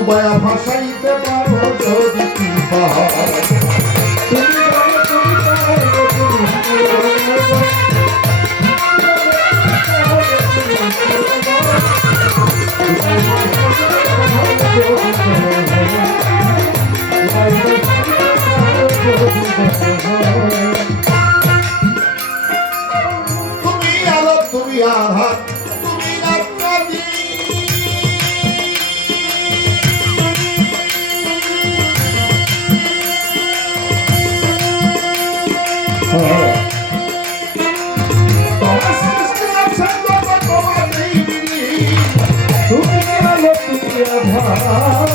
ডুবায়া ভাসাইতে পারো যদি কি পাহাড় তুমি আলো তুমি আধার তুমি রাত্রি তোমার সৃষ্টি আছে তোমার নেই তুমি আলো তুমি আধার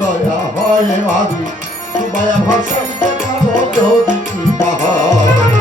দয়া হয় মাঝি তোমায় ভাসাইতে পারো যদি কি পাহাড়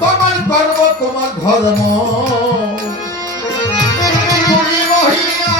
তোমার গর্ব তোমার ধর্ম তুমি মহিলা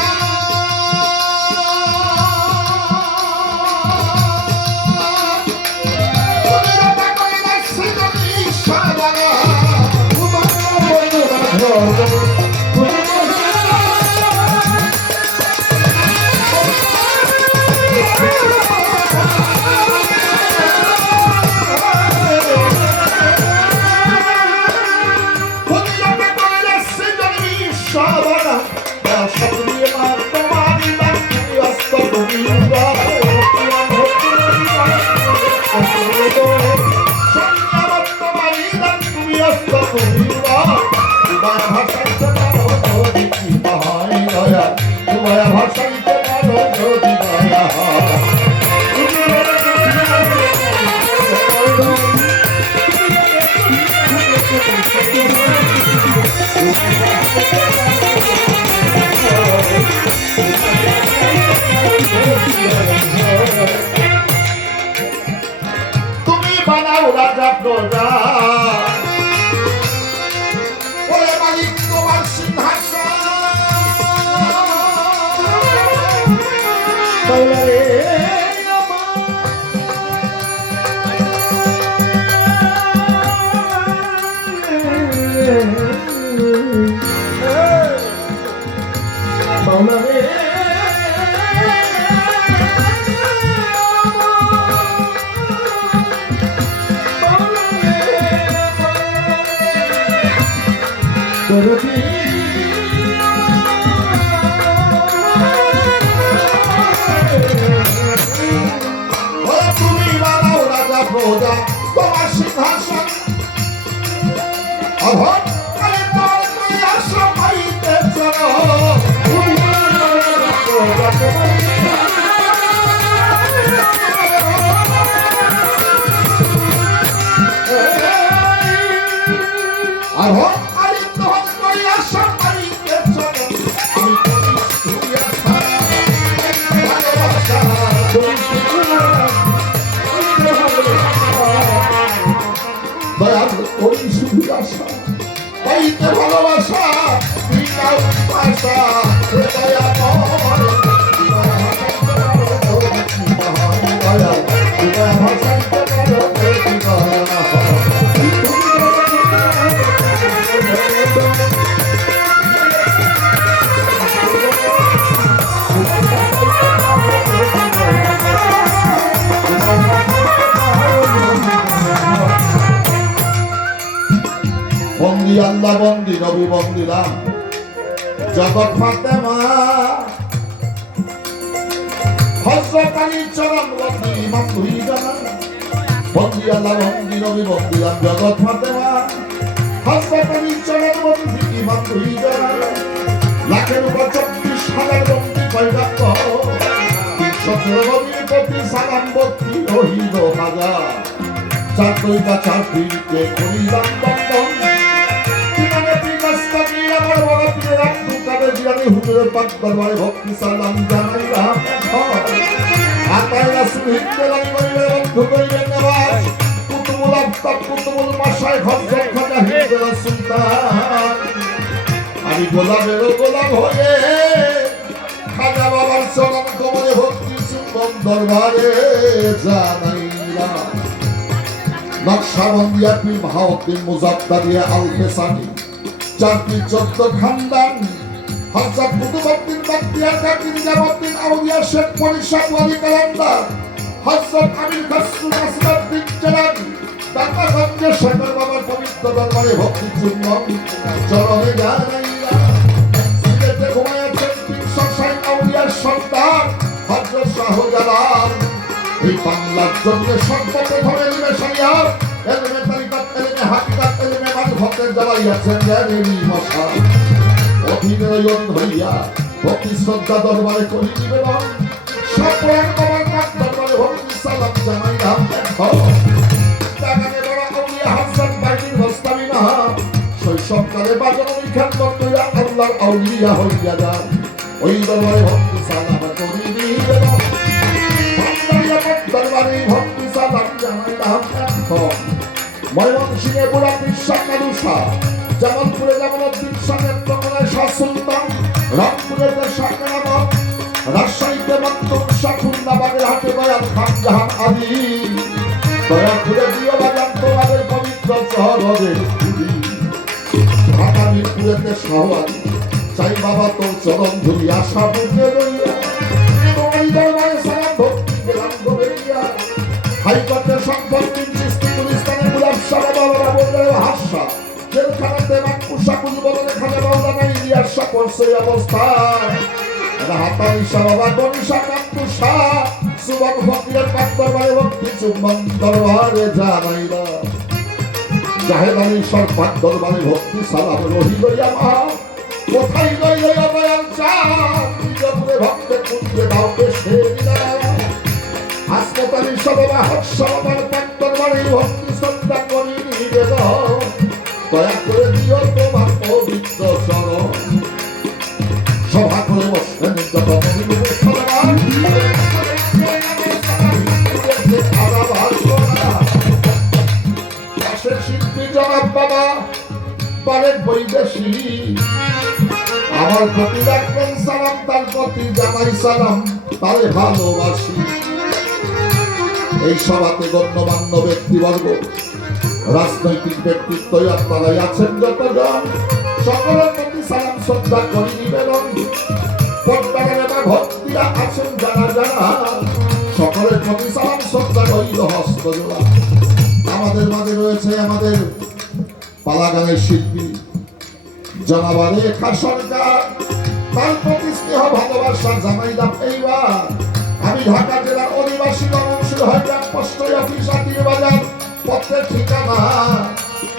ভাষাইতে পারো যদি দয়া তুমি বানাও রাজা প্রজা ওরে মালিক তোমার সিংহাসন তুমি বানাও রাজা প্রজা তোমার সিংহাসন অভট কালে তোর কৈলাস পাইতে চলো অভট কালে তোর কৈলাস পাইতে চলো ওই শুধু আশা পাইতে ভালোবাসা বিনাও ভাষা দয়া করে দয়া ভাষাইতে পারো দয়া আল্লাহ বন্দি নবী বন্দিলাম জগৎ ফাতেমা হযরত আলীর চরণ বন্দি ইমাম ভুইজানা বন্দি আল্লাহ বন্দি নবী বন্দিলাম জগৎ ফাতেমা হযরত আলীর চরণ বন্দি ইমাম ভুইজানা লাখের উপর 24,000 বন্দি পয়গাম্ব 313 নবীর প্রতি সালাম ভক্তি রহিল হাজার চার তৈকা চার পীরকে করিলাম বন্দন তিনানে তিনাস্তাকি আমার বড় পীরের আব্দুল কাদের জিলানী হুজুরের পাক দরবারে ভক্তি সালাম জানাইলাম আতায় রাসূল হিন্দেলানি করিলেন বন্ধু করিলেন নওয়াজ কুতুবুল আফতাব কুতুবুল মাশায়েখ হযরত খাজা হিন্দেলা সুলতান আমি গোলামের গোলাম হয়ে খাজা বাবার চরণ কমলে ভক্তি চুম্বন দরবারে জানাইলাম নকশবন্দিয়া পীর বাহাউদ্দিন মুজাদ্দাদিয়া আল ফেসানি চারটি 14 খানদান হযরত কুতুবউদ্দিন বখতিয়ার কাকি নিজামউদ্দিন আউলিয়া শেখ পরিশাদ ওয়ালি কালান্দার হযরত আমির খসরু নাসিরউদ্দিন জালালি দাতাগঞ্জের শেখর বাবার পবিত্র দরবারে ভক্তি চুম্বন চরণে জানাইলাম সিলেটে ঘুমাইয়াছেন 360 আউলিয়ার সন্তান হযরত শাহজালাল এই বাংলার জন্য সর্বপ্রথম এলিমে শরিয়াত এলিমে তরিকত এলিমে হাকিকত এলিমে মারফতের জ্বালাইয়াছেন জ্ঞানেরই মশা অভিনয়ন হইয়া ভক্তি শ্রদ্ধা দরবারে করি নিবেদন সপুরান বাবার পাক দরবারে ভক্তি সালাম জানাইলাম টাকানে বড় আউলিয়া হযরত বাইজির গোস্তামি না শৈশবকালে বাজানো বিখ্যাত বন্ধুরা আল্লাহর আউলিয়া হইয়া যান ওই দরবারে ভক্তি সালাম করি নিবেদন দরবারে ভক্তি সালাম জানাইলাম ময়মনসিংহে বুড়া বিশ্বাস কালুসা জামালপুরে জামালউদ্দিন শাহ নেত্রকোনায় শাহ সুলতান রংপুরে শাহ কারামত রাজশাহীতে মাকতুম শাহ খুলনা বাগেরহাটে দয়াল খান জাহান আলী দয়াপুরে দিও বাজান তোমাদের পবিত্র শহরের পুরী ঢাকা মিরপুরেতে শাহ আলী চাই বাবা তোর চরণ ধরি আশা বুকে লইয়া তোমার দরবারে সালাম ভক্তি গেলাম গোবেরিয়া হাইকোর্টের সম্পত্তি চিস্তি গুলিস্তানের গুলাব শাহ বাবা বললেন হাসা জেলখানাতে মাকুশাকুল বদলে খাজা মাওলানা ইলিয়াস শাহ করছে অবস্থান হাতাই শাহ বাবা গনিশা কান্তুশা সুবন ফকিরের পাক দরবারে ভক্তি চুম্বন দরবারে জানাইলাম জাহেদ আলী শাহ পাক দরবারে ভক্তি সালাম রহিল মা কোথায় লইল দয়াল চাঁদ নিজে ভক্তের পুত্রে দাও পেশে দিলাম হাসপাত আলী শাহ বাবা শাহ বাবার পাক দরবারে ভক্তি শ্রদ্ধা করি নিবেদন দয়া করে দিও তোমার পবিত্র চরণ সভা করে বসলেন যত পাশের শিল্পী জনাব বাবা পারেন বৈদেশী আমার প্রতি রাখবেন সালাম তার প্রতি জানাই সালাম তারে ভালোবাসি এই সভাতে গণ্যমান্য ব্যক্তিবর্গ রাজনৈতিক ব্যক্তিত্ব আপনারাই আছেন যতজন সকলের প্রতি সালাম শ্রদ্ধা করি নিবেদন পদ্মাগানে ভক্তিরা আছেন যারা যারা সকলের প্রতি সালাম শ্রদ্ধা করিল হস্ত জোড়া আমাদের মাঝে রয়েছে আমাদের পালাগানের শিল্পী জনাব রেখা সরকার তার প্রতি স্নেহ ভালোবাসা জানাইলাম এইবার আমি ঢাকা জেলার অধিবাসী নমনসুর হয়গ্রাম পোস্ট অফিস আতির বাজার পত্রের ঠিকানা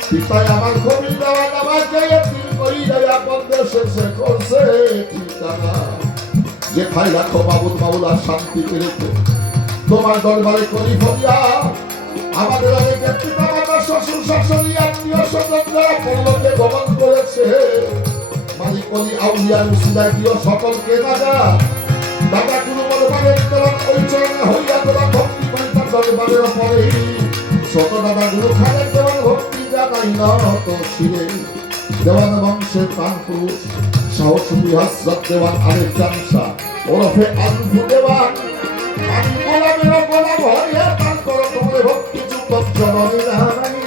পিতায় আমার কবি দেওয়া নামাকে তিন করি দেয়া পদ্মে শেষে করছে ঠিকানা যে খাই রাখো বাবুল বাবুলা শান্তি পেরেছে তোমার দরবারে করি ফরিয়া আমাদের অনেকের পিতা মাতা শ্বশুর শাশুড়ি আত্মীয় স্বজন যারা পরলোকে গমন করেছে মালিক কলি আউলিয়া রুসিলা দিও সকলকে দাদা দাদা গুরু দরবারের তোরা ওই চরণে হইয়া তোরা ভক্তি করে তার দরবারের পরে ছোট দাদা গুরু খানের দেওয়ান ভক্তি জানাই নত শিরে দেওয়ান বংশের প্রাণ পুরুষ সাহসী হজরত দেওয়ান আরেক জামসা ওরফে আলফু দেওয়ান আমি গোলামের গোলাম হইয়া তার করো তোমার ভক্তি যুগ জননী